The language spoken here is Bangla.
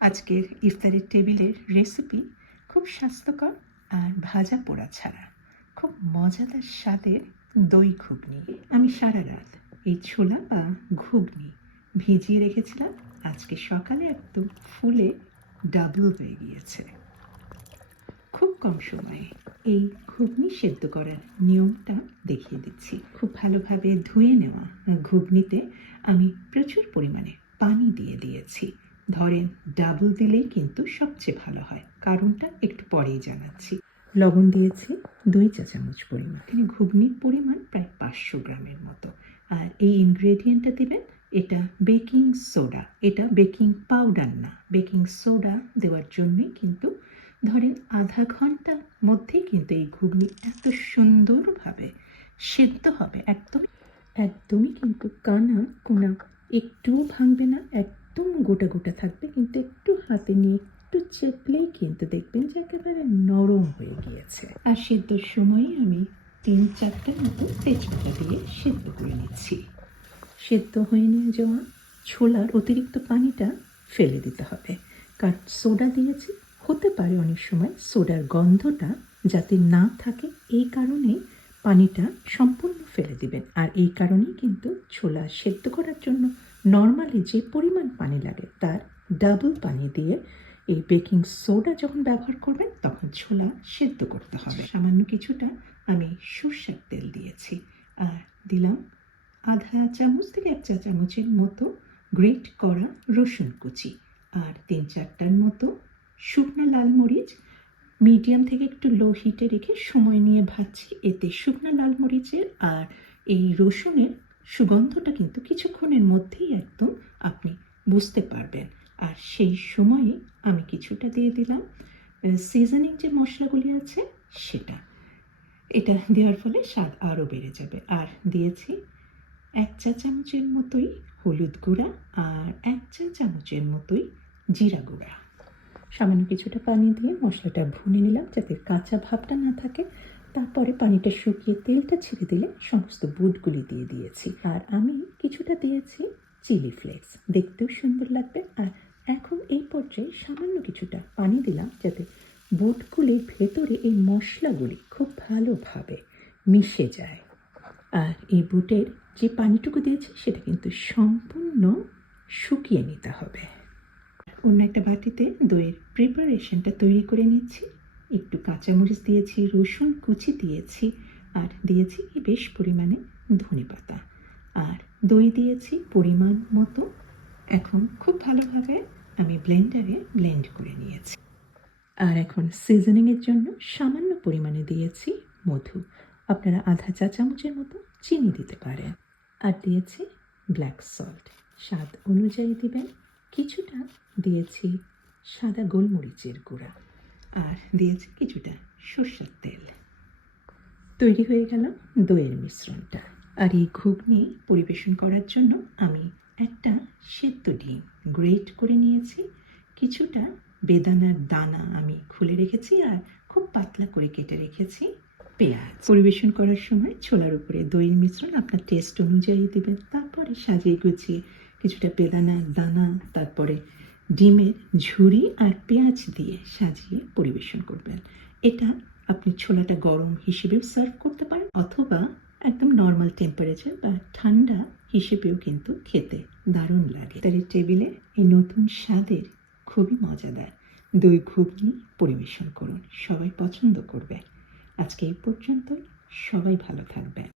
আজকের ইফতারের টেবিলের রেসিপি খুব স্বাস্থ্যকর আর ভাজা পোড়া ছাড়া খুব মজাদার স্বাদের দই ঘুগনি। আমি সারা রাত এই ছোলা বা ঘুগনি ভিজিয়ে রেখেছিলাম, আজকে সকালে একদম ফুলে ডাবল হয়ে গিয়েছে। খুব কম সময়ে এই ঘুগনি সেদ্ধ করার নিয়মটা দেখিয়ে দিচ্ছি। খুব ভালোভাবে ধুয়ে নেওয়া ঘুগনিতে আমি প্রচুর পরিমাণে পানি দিয়ে দিয়েছি। ধরেন ডাবল দিলেই কিন্তু সবচেয়ে ভালো হয়, কারণটা একটু পরেই জানাচ্ছি। লবণ দিয়েছি 2 চা চামচ পরিমাণ। এখানে ঘুগনির পরিমাণ প্রায় 500 গ্রামের মতো। আর এই ইনগ্রেডিয়েন্টটা দেবেন, এটা বেকিং সোডা, এটা বেকিং পাউডার না। বেকিং সোডা দেওয়ার জন্যই কিন্তু ধরেন আধা ঘন্টার মধ্যেই কিন্তু এই ঘুগনি এত সুন্দরভাবে সেদ্ধ হবে। একদমই কিন্তু কানা কোনা একটুও ভাঙবে না, একদম গোটা গোটা থাকবে। কিন্তু একটু হাতে নিয়ে একটু চেপলেই কিন্তু দেখবেন যে একেবারে নরম হয়ে গিয়েছে। আর সেদ্ধর সময় আমি 3-4টার মতো তেজপাতা দিয়ে সেদ্ধ করে নিচ্ছি। সেদ্ধ হয়ে নিয়ে যাওয়া ছোলার অতিরিক্ত পানিটা ফেলে দিতে হবে, কারণ সোডা দিয়েছি। হতে পারে অনেক সময় সোডার গন্ধটা যাতে না থাকে, এই কারণে পানিটা সম্পূর্ণ ফেলে দিবেন। আর এই কারণেই কিন্তু ছোলা সেদ্ধ করার জন্য নর্মালি যে পরিমাণ পানি লাগে তার ডাবল পানি দিয়ে এই বেকিং সোডা যখন ব্যবহার করবেন তখন ছোলা সেদ্ধ করতে হবে। সামান্য কিছুটা আমি সরষের তেল দিয়েছি, আর দিলাম আধা চামচ থেকে 1 চা চামচের মতো গ্রেট করা রসুন কুচি, আর 3-4টার মতো শুকনো লাল মরিচ। মিডিয়াম থেকে একটু লো হিটে রেখে সময় নিয়ে ভাজছি। এতে শুকনো লাল মরিচের আর এই রসুনের সুগন্ধটা কিন্তু কিছুক্ষণের মধ্যেই একদম আপনি বুঝতে পারবেন। আর সেই সময়ে আমি কিছুটা দিয়ে দিলাম সিজনিং যে মশলাগুলি আছে সেটা। এটা দেওয়ার ফলে স্বাদ আরও বেড়ে যাবে। আর দিয়েছি 1 চা চামচের মতোই হলুদ গুঁড়া আর 1 চা চামচের মতোই জিরা গুঁড়া। সামান্য কিছুটা পানি দিয়ে মশলাটা ভুনে নিলাম যাতে কাঁচা ভাবটা না থাকে। তারপরে পানিটা শুকিয়ে তেলটা ছেড়ে দিলে সমস্ত বুটগুলি দিয়ে দিয়েছি। আর আমি কিছুটা দিয়েছি চিলি ফ্লেক্স, দেখতেও সুন্দর লাগবে। আর এখন এই পর্যায়ে সামান্য কিছুটা পানি দিলাম যাতে বুটগুলির ভেতরে এই মশলাগুলি খুব ভালোভাবে মিশে যায়। আর এই বুটের যে পানিটুকু দিয়েছি সেটা কিন্তু সম্পূর্ণ শুকিয়ে নিতে হবে। অন্য একটা বাটিতে দইয়ের প্রিপারেশনটা তৈরি করে নিচ্ছি। একটু কাঁচামরিচ দিয়েছি, রসুন কুচি দিয়েছি, আর দিয়েছি বেশ পরিমাণে ধনেপাতা, আর দই দিয়েছি পরিমাণ মতো। এখন খুব ভালোভাবে আমি ব্লেন্ডারে ব্লেন্ড করে নিয়েছি। আর এখন সিজনিংয়ের জন্য সামান্য পরিমাণে দিয়েছি মধু। আপনারা আধা চা চামচের মতো চিনি দিতে পারেন। আর দিয়েছি ব্ল্যাক সল্ট, স্বাদ অনুযায়ী দিবেন। কিছুটা দিয়েছি সাদা গোলমরিচের গুঁড়া, আর দিয়েছি কিছুটা সরষের তেল। তৈরি হয়ে গেল দইয়ের মিশ্রণটা। আর এই ঘুগনি পরিবেশন করার জন্য আমি একটা সেদ্ধ ডিম গ্রেট করে নিয়েছি, কিছুটা বেদানার দানা আমি খুলে রেখেছি, আর খুব পাতলা করে কেটে রেখেছি পেঁয়াজ। পরিবেশন করার সময় ছোলার উপরে দইয়ের মিশ্রণ আপনার টেস্ট অনুযায়ী দেবেন। তারপরে সাজিয়ে গুছিয়ে কিছুটা বেদানার দানা, তারপরে ডিমের ঝুরি আর পেঁয়াজ দিয়ে সাজিয়ে পরিবেশন করবেন। এটা আপনি ছোলাটা গরম হিসেবেও সার্ভ করতে পারেন, অথবা একদম নর্মাল টেম্পারেচার বা ঠান্ডা হিসেবেও কিন্তু খেতে দারুণ লাগে। তার টেবিলে এই নতুন স্বাদের খুবই মজাদার দই ঘুগনি পরিবেশন করুন, সবাই পছন্দ করবে। আজকে এই পর্যন্তই, সবাই ভালো থাকবেন।